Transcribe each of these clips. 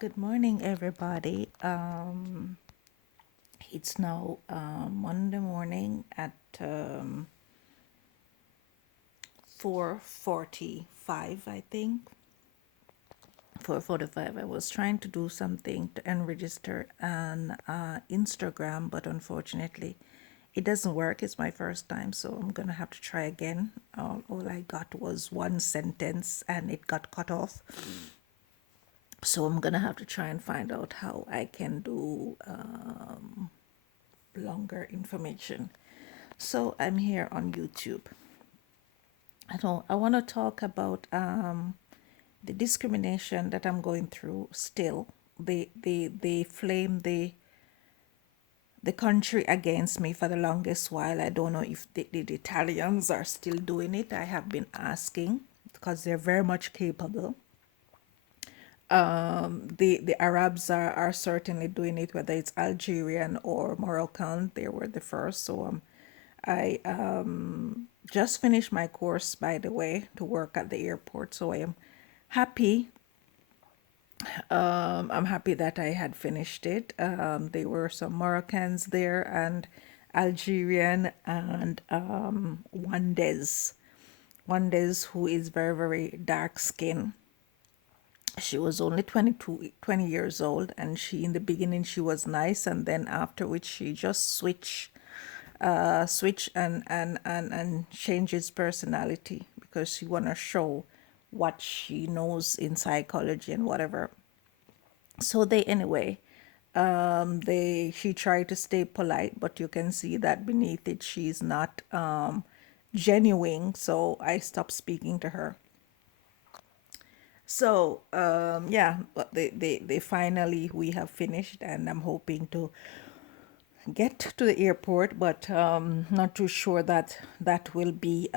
Good morning, everybody. It's now Monday morning at 4:45, I think. 4:45. I was trying to do something to unregister on Instagram, but unfortunately, it doesn't work. It's my first time, so I'm gonna have to try again. All I got was one sentence, and it got cut off. So I'm gonna have to try and find out how I can do longer information. So I'm here on YouTube. I want to talk about the discrimination that I'm going through still. They flame the country against me for the longest while. I don't know if the Italians are still doing it. I have been asking because they're very much capable. The Arabs are certainly doing it, whether it's Algerian or Moroccan. They were the first. So I just finished my course, by the way, to work at the airport. So I am happy. I'm happy that I had finished it. There were some Moroccans there and Algerian and Wandez. Wandez, who is very, very dark skinned. She was only 20 years old, and she in the beginning she was nice, and then after which she just switch and change his personality because she want to show what she knows in psychology and whatever. So they anyway, they she tried to stay polite, but you can see that beneath it she's not genuine. So I stopped speaking to her. So yeah, but they finally we have finished, and I'm hoping to get to the airport, but not too sure that that will be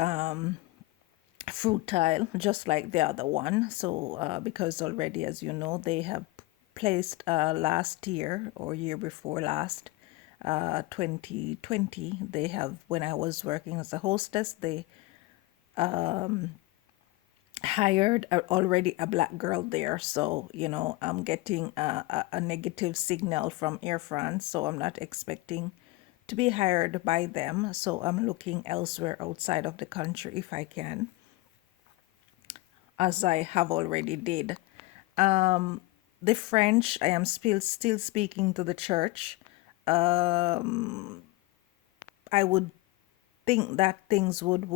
fruitile, just like the other one. So because already, as you know, they have placed last year or year before last, 2020. They have when I was working as a hostess, they hired already a black girl there. So, I'm getting a negative signal from Air France. So, I'm not expecting to be hired by them. So, I'm looking elsewhere outside of the country if I can, as I have already did. The French, I am still speaking to the church. I would think that things would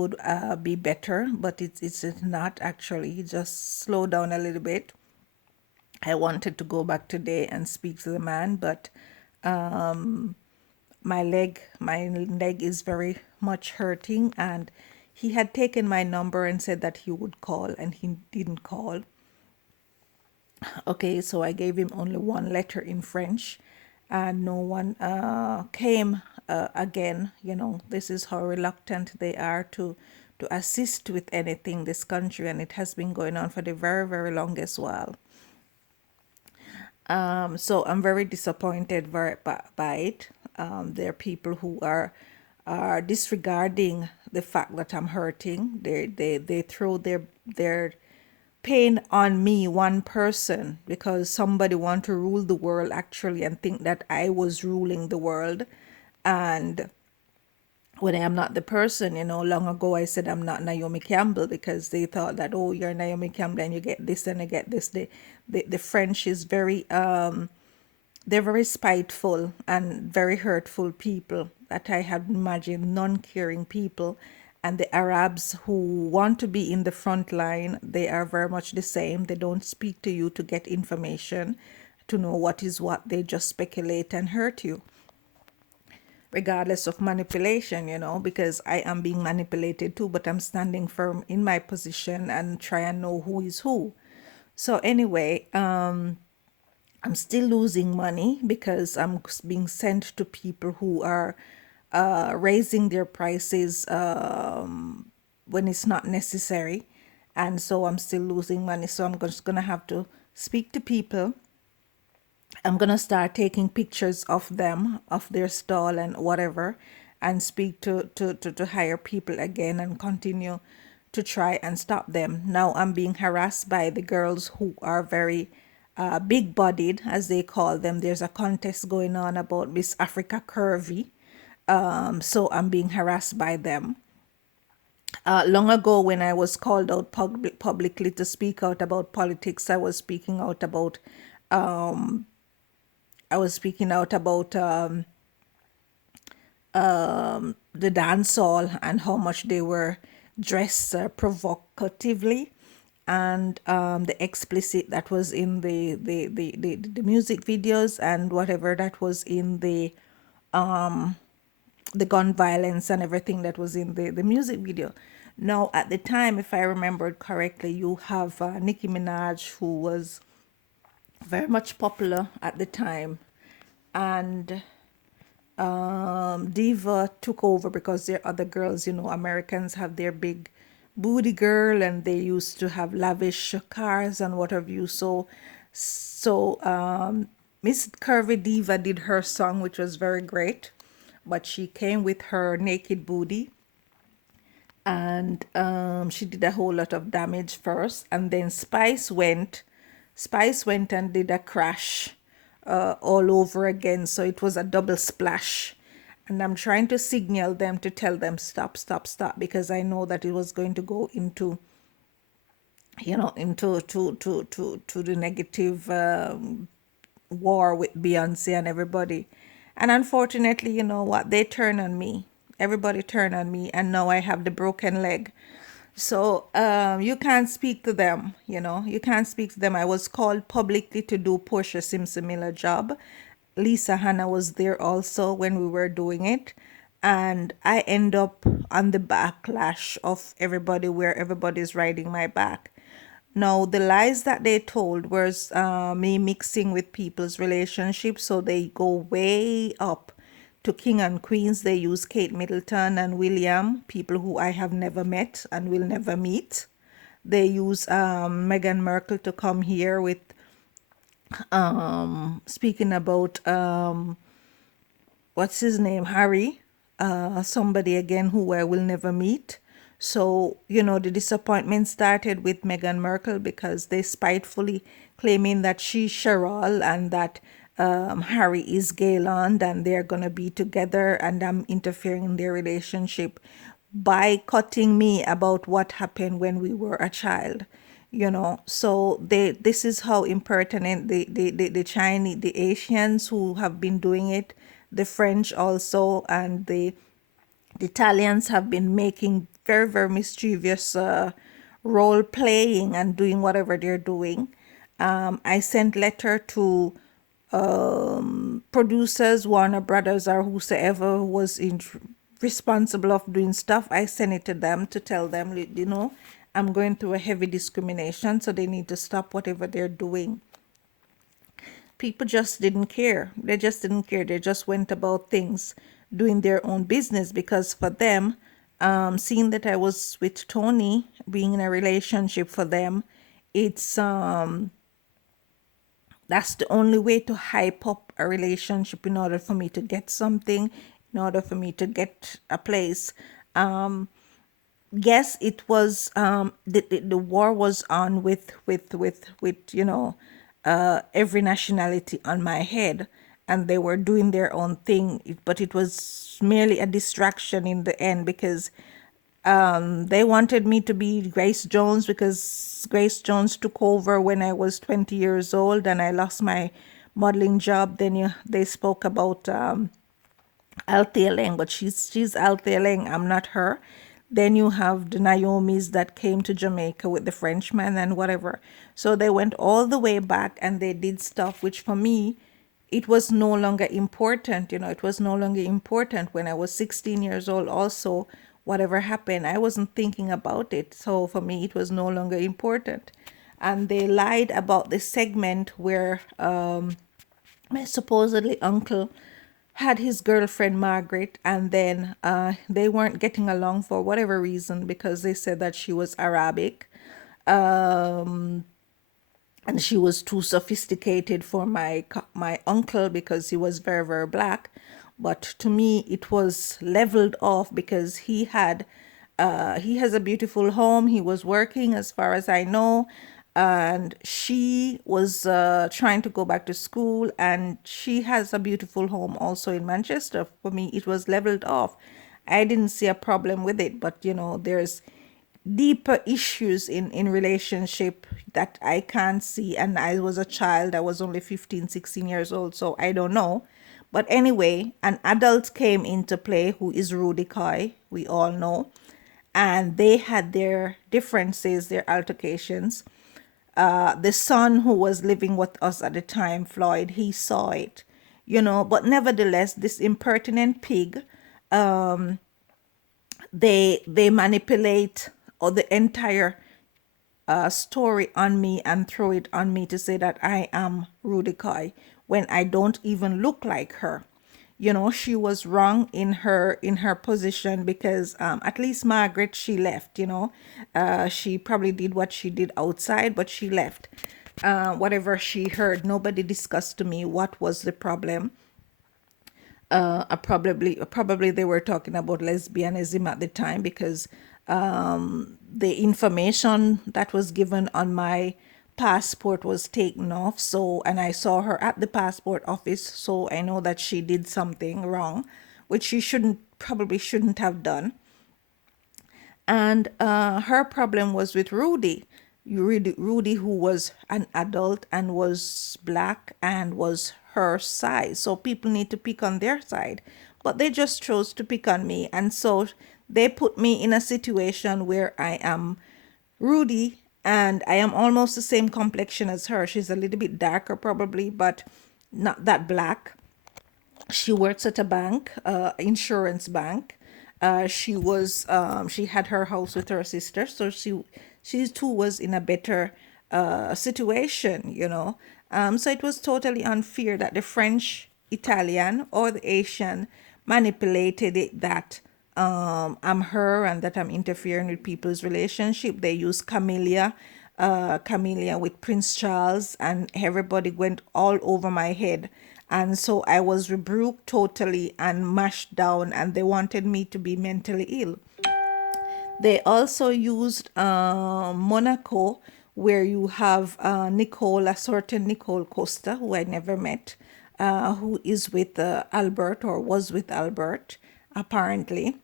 be better, but it's not actually. Just slow down a little bit. I wanted to go back today and speak to the man, but my leg is very much hurting, and he had taken my number and said that he would call, and he didn't call. Okay, so I gave him only one letter in French, and no one came again. This is how reluctant they are to assist with anything, this country, and it has been going on for the very, very longest while. So I'm very disappointed by it. There are people who are disregarding the fact that I'm hurting. They throw their pain on me, one person, because somebody want to rule the world actually and think that I was ruling the world. And when I am not the person, long ago I said I'm not Naomi Campbell because they thought that, oh, you're Naomi Campbell and you get this and you get this. The French is very they're very spiteful and very hurtful people that I had imagined, non-caring people. And the Arabs who want to be in the front line, they are very much the same. They don't speak to you to get information, to know what is what. They just speculate and hurt you, regardless of manipulation, because I am being manipulated too, but I'm standing firm in my position and try and know who is who. So anyway, I'm still losing money because I'm being sent to people who are raising their prices when it's not necessary. And so I'm still losing money. So I'm just going to have to speak to people. I'm going to start taking pictures of them, of their stall and whatever, and speak to hire people again and continue to try and stop them. Now I'm being harassed by the girls who are very big bodied, as they call them. There's a contest going on about Miss Africa Curvy. So I'm being harassed by them. Long ago, when I was called out publicly to speak out about politics, I was speaking out about the dance hall and how much they were dressed provocatively, and the explicit that was in the music videos, and whatever that was in the gun violence and everything that was in the music video. Now, at the time, if I remembered correctly, you have Nicki Minaj, who was very much popular at the time, and Diva took over because there are other girls, Americans have their big booty girl, and they used to have lavish cars and what have you. So Miss Curvy Diva did her song, which was very great, but she came with her naked booty, and she did a whole lot of damage first, and then Spice went and did a crash all over again, so it was a double splash. And I'm trying to signal them to tell them stop, stop, stop, because I know that it was going to go into, into to the negative war with Beyonce and everybody. And unfortunately, you know what? They turn on me. Everybody turned on me, and now I have the broken leg. So you can't speak to them, you can't speak to them. I was called publicly to do Portia Simpson Miller job. Lisa Hanna was there also when we were doing it. And I end up on the backlash of everybody, where everybody's riding my back. No, the lies that they told was me mixing with people's relationships. So they go way up to king and queens. They use Kate Middleton and William, people who I have never met and will never meet. They use Meghan Markle to come here with speaking about what's his name, Harry, somebody again who I will never meet. So, the disappointment started with Meghan Markle because they spitefully claiming that she's Cheryl and that Harry is Gayland and they're going to be together, and I'm interfering in their relationship by cutting me about what happened when we were a child. So this is how impertinent the Chinese, the Asians who have been doing it, the French also, and the Italians have been making very, very mischievous role playing and doing whatever they're doing. I sent letter to producers, Warner Brothers, or whosoever was responsible of doing stuff. I sent it to them to tell them, I'm going through a heavy discrimination, so they need to stop whatever they're doing. People just didn't care. They just didn't care. They just went about things doing their own business, because for them, seeing that I was with Tony, being in a relationship, for them, it's that's the only way to hype up a relationship in order for me to get something, in order for me to get a place. Yes, it was the war was on with every nationality on my head, and they were doing their own thing, but it was merely a distraction in the end, because they wanted me to be Grace Jones, because Grace Jones took over when I was 20 years old and I lost my modeling job. Then they spoke about Althea Lang, but she's Althea Lang. I'm not her. Then you have the Naomis that came to Jamaica with the Frenchman and whatever. So they went all the way back and they did stuff which for me, it was no longer important. It was no longer important when I was 16 years old. Also, whatever happened, I wasn't thinking about it. So for me, it was no longer important. And they lied about the segment where my supposedly uncle had his girlfriend Margaret, and then they weren't getting along for whatever reason, because they said that she was Arabic, and she was too sophisticated for my uncle because he was very, very black. But to me, it was leveled off because he has a beautiful home. He was working, as far as I know. and she was trying to go back to school, and she has a beautiful home also in Manchester. For me, it was leveled off. I didn't see a problem with it, but there's deeper issues in relationship that I can't see. And I was a child. I was only 15, 16 years old, so I don't know. But anyway, an adult came into play, who is Rudy Coy, we all know, and they had their differences, their altercations. The son who was living with us at the time, Floyd, he saw it, but nevertheless, this impertinent pig, they manipulate or the entire story on me and throw it on me to say that I am Rudy Coy when I don't even look like her. She was wrong in her position, because at least Margaret, she left. She probably did what she did outside, but she left. Whatever she heard, nobody discussed to me what was the problem. Probably they were talking about lesbianism at the time, because the information that was given on my passport was taken off. So, and I saw her at the passport office, so I know that she did something wrong, which she probably shouldn't have done. And her problem was with Rudy. Rudy, who was an adult and was black and was her size. So people need to pick on their side. But they just chose to pick on me. And so they put me in a situation where I am Rudy, and I am almost the same complexion as her. She's a little bit darker, probably, but not that black. She works at a bank, insurance bank. She had her house with her sister, so she too was in a better situation, so it was totally unfair that the French, Italian, or the Asian manipulated it, that I'm her and that I'm interfering with people's relationship. They used Camellia with Prince Charles, and everybody went all over my head. And so I was rebuked totally and mashed down, and they wanted me to be mentally ill. They also used Monaco, where you have Nicole, a certain Nicole Costa, who I never met, who is with Albert, or was with Albert, apparently.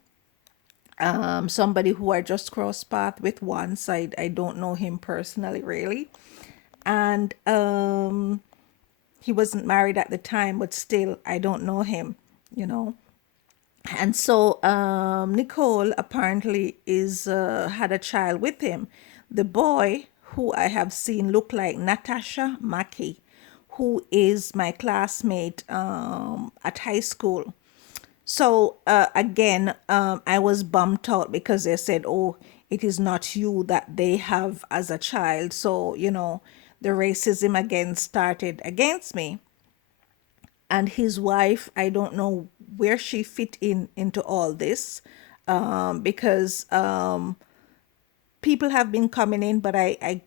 Somebody who I just crossed path with once. I don't know him personally, really. And he wasn't married at the time, but still, I don't know him, you know. And so Nicole apparently is had a child with him. The boy who I have seen look like Natasha Mackey, who is my classmate at high school. So again, I was bummed out, because they said, "Oh, it is not you that they have as a child." So the racism again started against me. And his wife, I don't know where she fit into all this, because people have been coming in, but I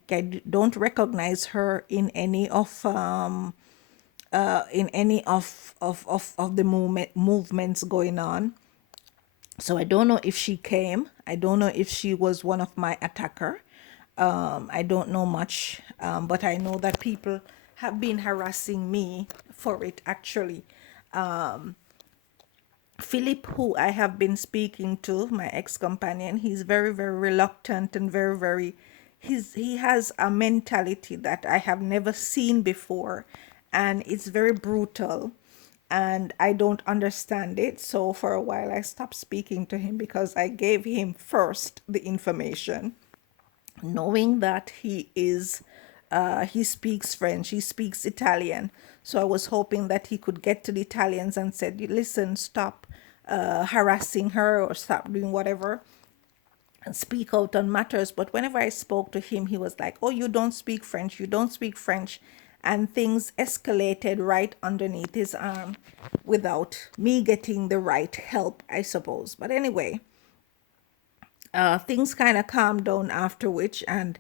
don't recognize her in any of the movements going on. So I don't know if she came. I don't know if she was one of my attacker. I don't know much, but I know that people have been harassing me for it, actually. Philip, who I have been speaking to, my ex-companion, he's very, very reluctant and very, very, he has a mentality that I have never seen before, and it's very brutal, and I don't understand it. So for a while, I stopped speaking to him, because I gave him first the information, knowing that he speaks French, he speaks Italian. So I was hoping that he could get to the Italians and said, "Listen, stop harassing her, or stop doing whatever, and speak out on matters." But whenever I spoke to him, he was like, "Oh, you don't speak French, you don't speak French." And things escalated right underneath his arm, without me getting the right help, I suppose. But anyway, things kind of calmed down after which. And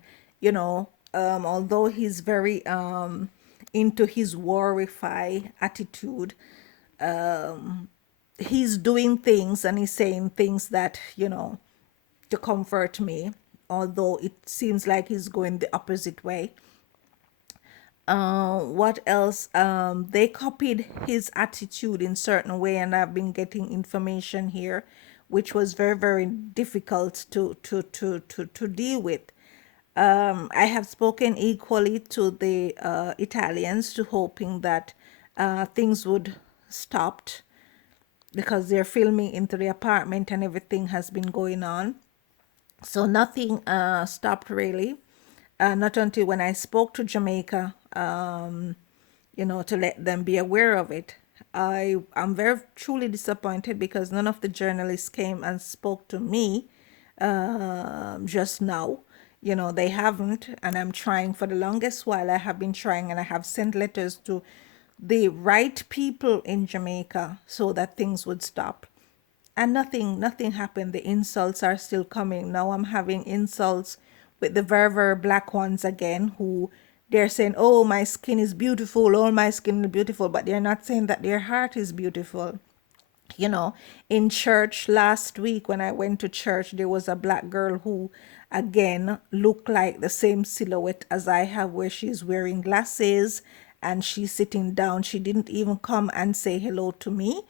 although he's very into his warify attitude, he's doing things, and he's saying things that to comfort me. although it seems like he's going the opposite way. What else? They copied his attitude in certain way, and I've been getting information here, which was very, very difficult to deal with. I have spoken equally to the Italians, to hoping that things would stop, because they're filming into the apartment and everything has been going on. So nothing stopped really. Not until when I spoke to Jamaica, to let them be aware of it. I'm very truly disappointed because none of the journalists came and spoke to me just now. They haven't, and I'm trying for the longest while. I have been trying, and I have sent letters to the right people in Jamaica so that things would stop. And nothing happened. The insults are still coming. Now I'm having insults with the very, very black ones again, who they're saying, oh, my skin is beautiful, oh, my skin is beautiful, but they're not saying that their heart is beautiful. In church last week, when I went to church, there was a black girl who again looked like the same silhouette as I have, where she's wearing glasses and she's sitting down. She didn't even come and say hello to me.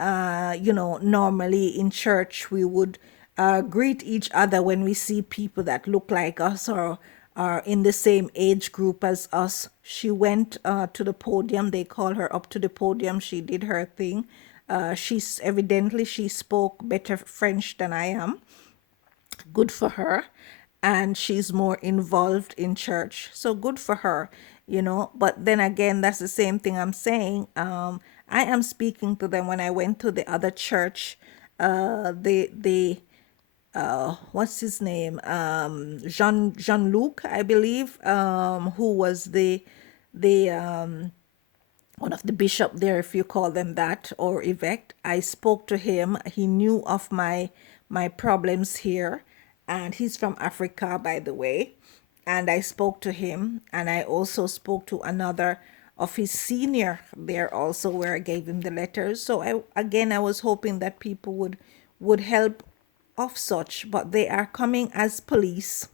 Normally in church we would greet each other when we see people that look like us or are in the same age group as us. She went to the podium. They called her up to the podium. She did her thing. She spoke better French than I am. Good for her. And she's more involved in church. So good for her. But then again, that's the same thing I'm saying. I am speaking to them when I went to the other church. The what's his name? Jean Luc, I believe, who was the one of the bishop there, if you call them that, or evect. I spoke to him. He knew of my problems here, and he's from Africa, by the way. And I spoke to him, and I also spoke to another of his senior there also, where I gave him the letters. So I was hoping that people would help of such, but they are coming as police.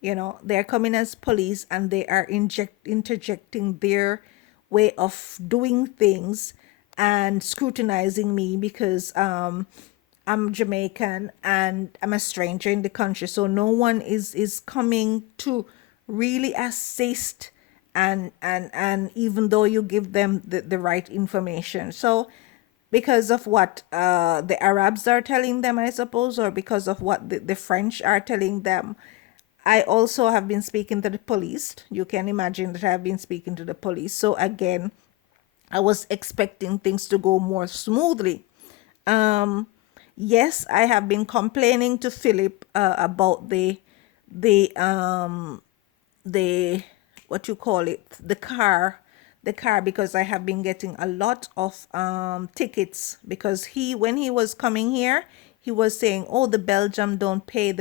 They're coming as police, and they are interjecting their way of doing things and scrutinizing me because I'm Jamaican and I'm a stranger in the country. So no one is coming to really assist, and even though you give them the right information. So because of what the Arabs are telling them, I suppose, or because of what the French are telling them. I also have been speaking to the police. You can imagine that I've been speaking to the police. So again, I was expecting things to go more smoothly. Yes, I have been complaining to Philip about the the what you call it, the car, because I have been getting a lot of tickets, because when he was coming here, he was saying, oh, the Belgium don't pay,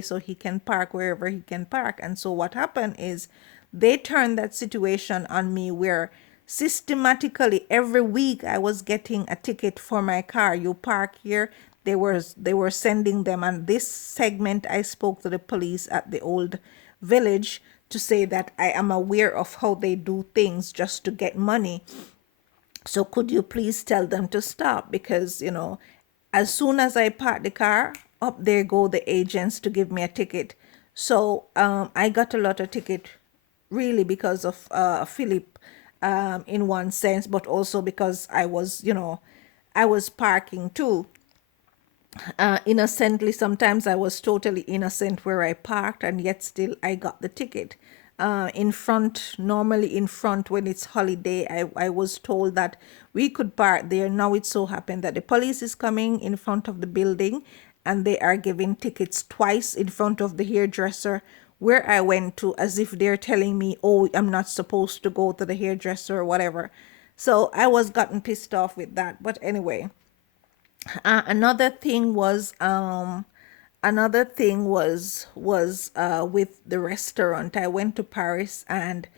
so he can park wherever he can park. And so what happened is they turned that situation on me, where systematically every week I was getting a ticket for my car. You park here. They were sending them. And this segment, I spoke to the police at the old village to say that I am aware of how they do things just to get money. So could you please tell them to stop? Because, as soon as I park the car, up there go the agents to give me a ticket. So I got a lot of ticket, really, because of Philip, in one sense, but also because I was parking too. Innocently. Sometimes I was totally innocent where I parked, and yet still I got the ticket. In front, normally in front when it's holiday, I was told that we could park there. Now it so happened that the police is coming in front of the building, and they are giving tickets twice in front of the hairdresser where I went to, as if they're telling me, oh, I'm not supposed to go to the hairdresser or whatever. So I was gotten pissed off with that. But anyway, another thing was with the restaurant. I went to Paris, and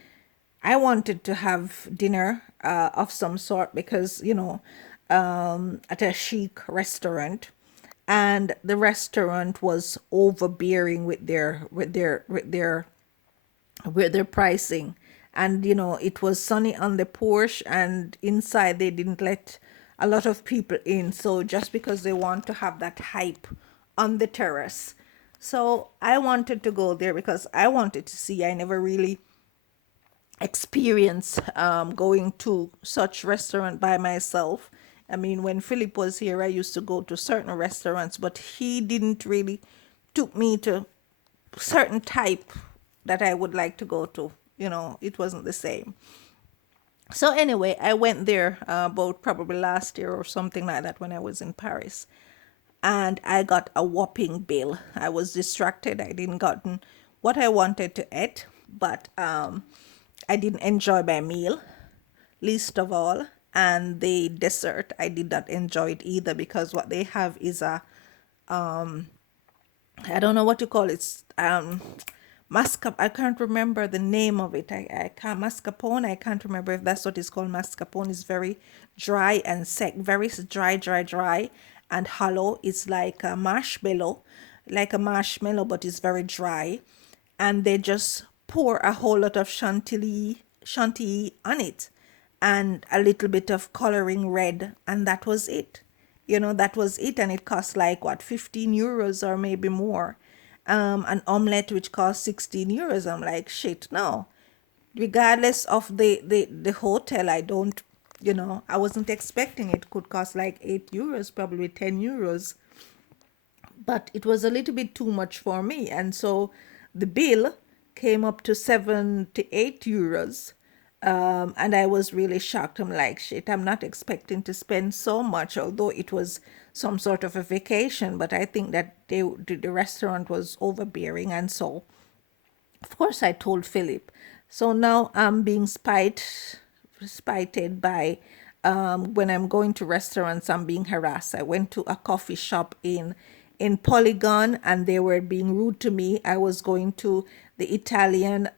I wanted to have dinner of some sort, because at a chic restaurant, and the restaurant was overbearing with their pricing. And it was sunny on the porch, and inside they didn't let a lot of people in, so just because they want to have that hype on the terrace. So I wanted to go there because I wanted to see. I never really experience going to such restaurant by myself. I mean, when Philip was here, I used to go to certain restaurants, but he didn't really took me to certain type that I would like to go to. It wasn't the same. So anyway, I went there about probably last year or something like that when I was in Paris, and I got a whopping bill. I was distracted. I didn't gotten what I wanted to eat, but I didn't enjoy my meal, least of all. And the dessert, I did not enjoy it either because what they have is a I don't know what to call it. It's mascarpone. I can't remember the name of it. I can't mascarpone. I can't remember if that's what it's called. Mascarpone is very dry and sec, very dry, and hollow. It's like a marshmallow, but it's very dry. And they just pour a whole lot of chantilly on it, and a little bit of coloring red, and that was it. That was it, and it cost like what, 15 euros or maybe more. An omelette which cost 16 euros. I'm like, shit, no. Regardless of the hotel, I wasn't expecting it could cost like 8 euros, probably 10 euros, but it was a little bit too much for me. And so the bill came up to 78 euros. And I was really shocked. I'm like, shit, I'm not expecting to spend so much, although it was some sort of a vacation. But I think that the restaurant was overbearing. And so, of course, I told Philip. So now I'm being spited by, when I'm going to restaurants, I'm being harassed. I went to a coffee shop in Polygon, and they were being rude to me. I was going to the Italian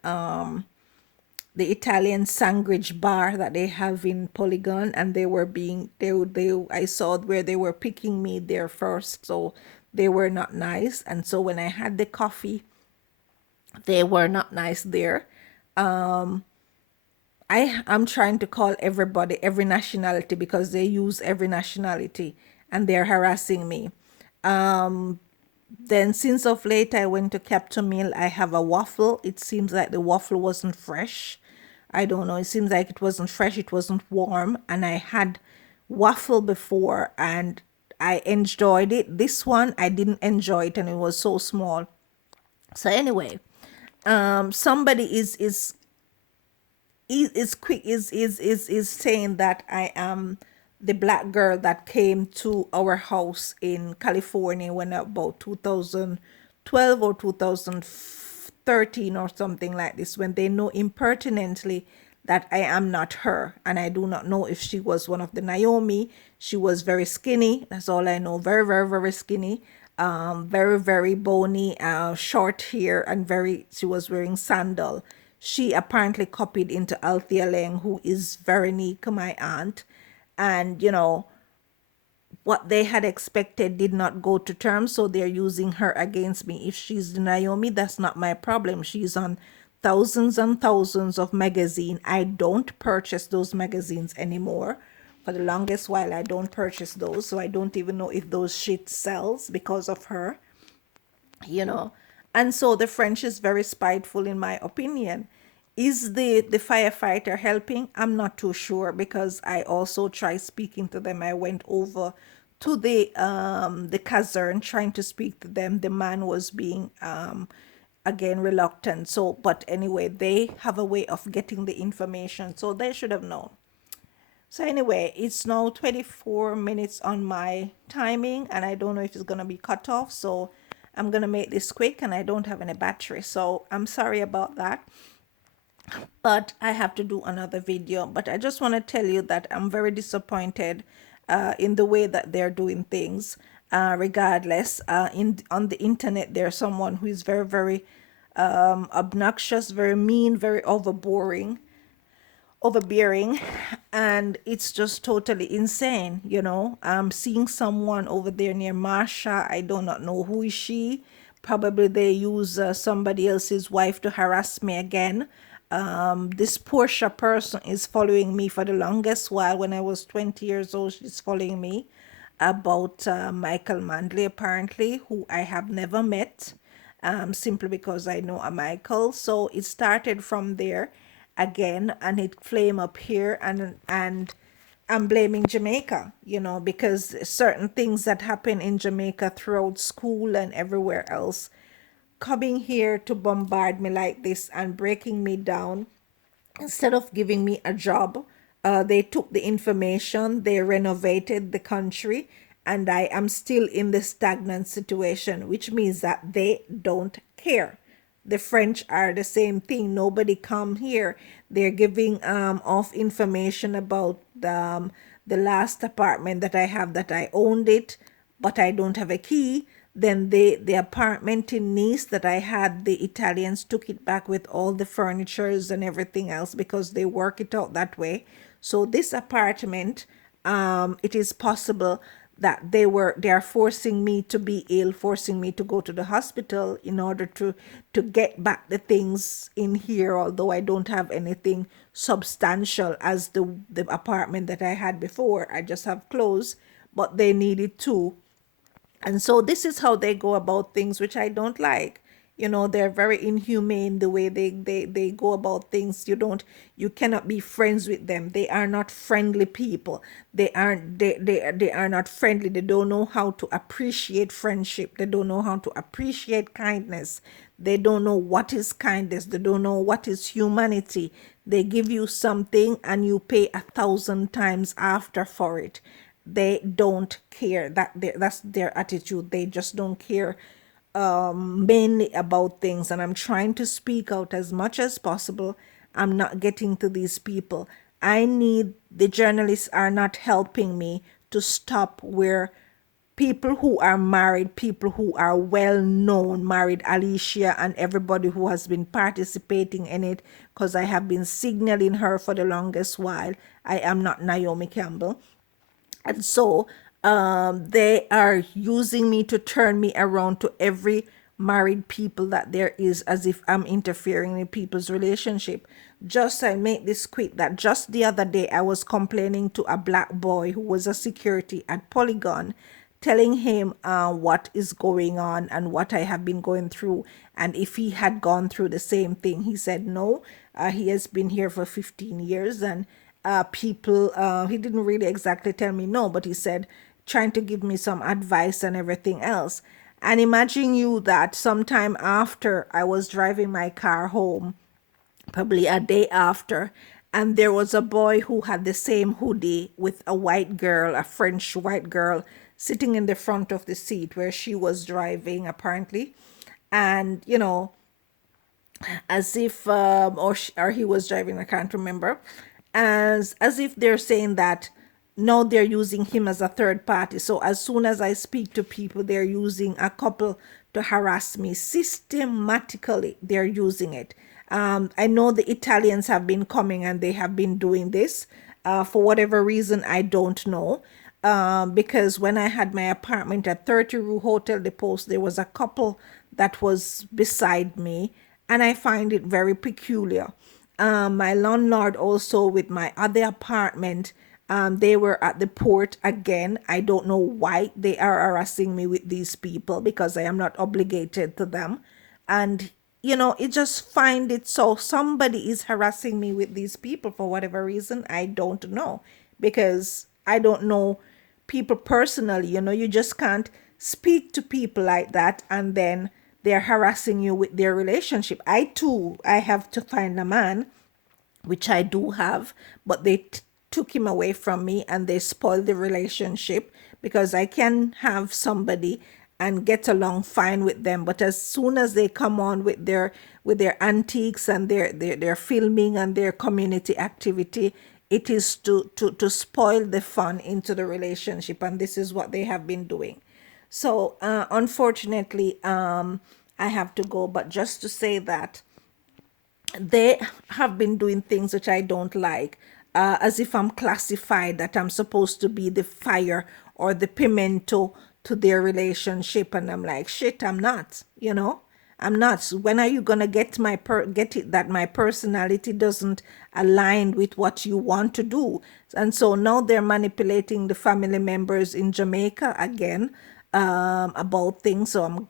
sandwich bar that they have in Polygon, and they were being they I saw where they were picking me there first, so they were not nice. And so when I had the coffee, they were not nice there. I'm trying to call everybody, every nationality, because they use every nationality, and they're harassing me. Then since of late I went to Captain Mill, I have a waffle. It seems like the waffle wasn't fresh. I don't know. It seems like it wasn't fresh, it wasn't warm. And I had waffle before and I enjoyed it. This one I didn't enjoy it, and it was so small. So anyway, somebody is saying that I am the black girl that came to our house in California when about 2012 or 2013 or something like this, when they know impertinently that I am not her. And I do not know if she was one of the Naomi. She was very skinny. That's all I know. Very, very, very skinny. Very, very bony, short hair, and she was wearing sandal. She apparently copied into Althea Leng, who is Veronique, my aunt. And, what they had expected did not go to terms, so they're using her against me. If she's the Naomi, that's not my problem. She's on thousands and thousands of magazines. I don't purchase those magazines anymore. For the longest while, I don't purchase those, so I don't even know if those shit sells because of her, you know. And so the French is very spiteful, in my opinion. Is the firefighter helping? I'm not too sure, because I also tried speaking to them. I went over to the caserne trying to speak to them. The man was being again reluctant. So, but anyway, they have a way of getting the information, so they should have known. So anyway, it's now 24 minutes on my timing, and I don't know if it's gonna be cut off. So I'm gonna make this quick, and I don't have any battery, so I'm sorry about that. But I have to do another video. But I just want to tell you that I'm very disappointed in the way that they're doing things. Regardless, in on the internet, there's someone who is very, very obnoxious, very mean, very overboring, overbearing, and it's just totally insane. I'm seeing someone over there near Marsha. I do not know who is she. Probably they use somebody else's wife to harass me again. This Portia person is following me for the longest while. When I was 20 years old, she's following me about Michael Mandley, apparently, who I have never met, simply because I know a Michael. So it started from there again, and it flame up here, and I'm blaming Jamaica, because certain things that happen in Jamaica throughout school and everywhere else, coming here to bombard me like this and breaking me down instead of giving me a job. They took the information, they renovated the country, and I am still in the stagnant situation, which means that they don't care. The French are the same thing. Nobody come here. They're giving off information about the last apartment that I have, that I owned it, but I don't have a key. Then the apartment in Nice that I had, the Italians took it back with all the furnitures and everything else because they work it out that way. So this apartment, it is possible that they are forcing me to be ill, forcing me to go to the hospital in order to get back the things in here, although I don't have anything substantial as the apartment that I had before. I just have clothes, but they needed too. And so this is how they go about things, which I don't like. They're very inhumane the way they go about things. You cannot be friends with them. They are not friendly people. They are not friendly. They don't know how to appreciate friendship. They don't know how to appreciate kindness. They don't know what is kindness. They don't know what is humanity. They give you something and you pay 1,000 times after for it. They don't care. That's their attitude. They just don't care, mainly about things. And I'm trying to speak out as much as possible. I'm not getting to these people. The journalists are not helping me to stop where people who are married, people who are well known, married Alicia and everybody who has been participating in it, because I have been signaling her for the longest while. I am not Naomi Campbell. And so they are using me to turn me around to every married people that there is, as if I'm interfering in people's relationship. Just I make this quick, that just the other day I was complaining to a black boy who was a security at Polygon, telling him what is going on and what I have been going through, and if he had gone through the same thing. He said no, he has been here for 15 years, and people, he didn't really exactly tell me no, but he said, trying to give me some advice and everything else. And imagine you that sometime after I was driving my car home, probably a day after, and there was a boy who had the same hoodie with a white girl, a French white girl, sitting in the front of the seat where she was driving, apparently. And, as if, or he was driving, I can't remember, as if they're saying that now they're using him as a third party. So as soon as I speak to people, they're using a couple to harass me. Systematically, they're using it. I know the Italians have been coming and they have been doing this for whatever reason, I don't know. Because when I had my apartment at 30 Rue Hotel de Post, there was a couple that was beside me, and I find it very peculiar. My landlord also with my other apartment, they were at the port again. I don't know why they are harassing me with these people, because I am not obligated to them. And it just find it so somebody is harassing me with these people for whatever reason. I don't know, because I don't know people personally. You just can't speak to people like that and then they're harassing you with their relationship. I have to find a man, which I do have, but they took him away from me and they spoiled the relationship, because I can have somebody and get along fine with them, but as soon as they come on with their antiques and their filming and their community activity, it is to spoil the fun into the relationship, and this is what they have been doing. So unfortunately, I have to go, but just to say that they have been doing things which I don't like, as if I'm classified that I'm supposed to be the fire or the pimento to their relationship, and I'm like, shit, I'm not. I'm not. So when are you gonna get it that my personality doesn't align with what you want to do? And so now they're manipulating the family members in Jamaica again, about things. So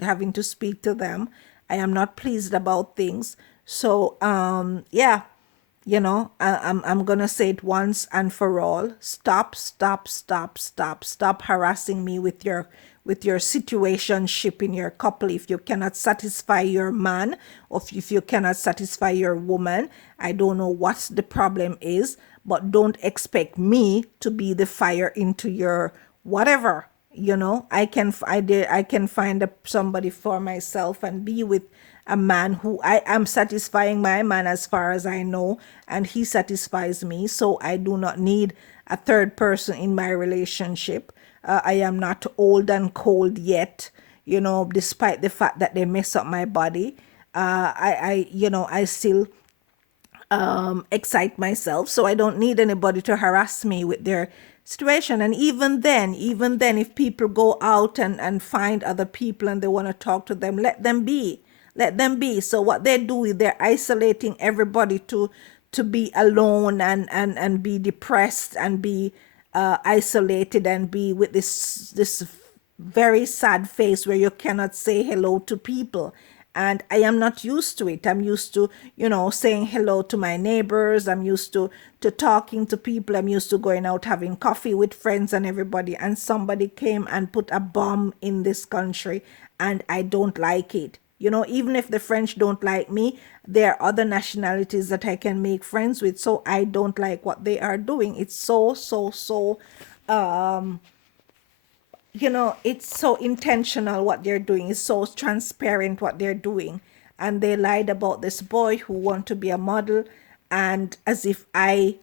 having to speak to them. I am not pleased about things. So yeah, I'm gonna say it once and for all. Stop, stop, stop, stop, stop harassing me with your situationship in your couple. If you cannot satisfy your man, or if you cannot satisfy your woman, I don't know what the problem is, but don't expect me to be the fire into your whatever. I can find somebody for myself and be with a man who I am satisfying my man as far as I know, and he satisfies me. So I do not need a third person in my relationship. I am not old and cold yet, despite the fact that they mess up my body. I still excite myself, so I don't need anybody to harass me with their situation. And even then, if people go out and find other people and they want to talk to them, let them be. So what they do is they're isolating everybody to be alone and be depressed and be isolated and be with this very sad face where you cannot say hello to people. And I am not used to it. I'm used to, saying hello to my neighbors. I'm used to talking to people. I'm used to going out having coffee with friends and everybody. And somebody came and put a bomb in this country, and I don't like it. Even if the French don't like me, there are other nationalities that I can make friends with. So I don't like what they are doing. It's so it's so intentional what they're doing. It's so transparent what they're doing. And they lied about this boy who want to be a model, and as if I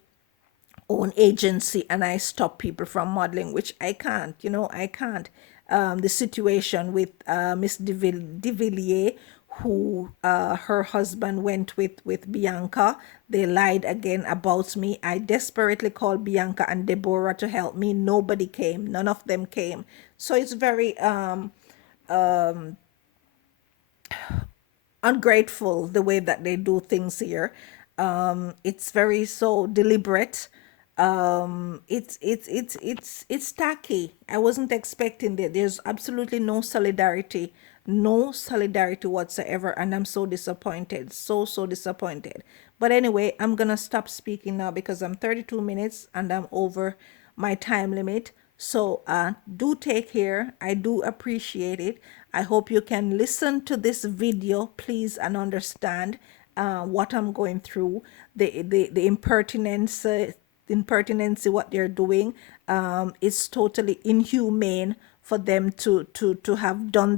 own agency and I stop people from modeling, which I can't. I can't. The situation with Miss de Villiers, who her husband went with Bianca. They lied again about me. I desperately called Bianca and Deborah to help me. Nobody came. None of them came. So it's very ungrateful the way that they do things here. It's very so deliberate. It's tacky. I wasn't expecting that. There's absolutely no solidarity whatsoever, and I'm so disappointed, so disappointed. But anyway, I'm gonna stop speaking now because I'm 32 minutes and I'm over my time limit. So do take care. I do appreciate it. I hope you can listen to this video, please, and understand what I'm going through, the impertinence, what they're doing. Is totally inhumane for them to have done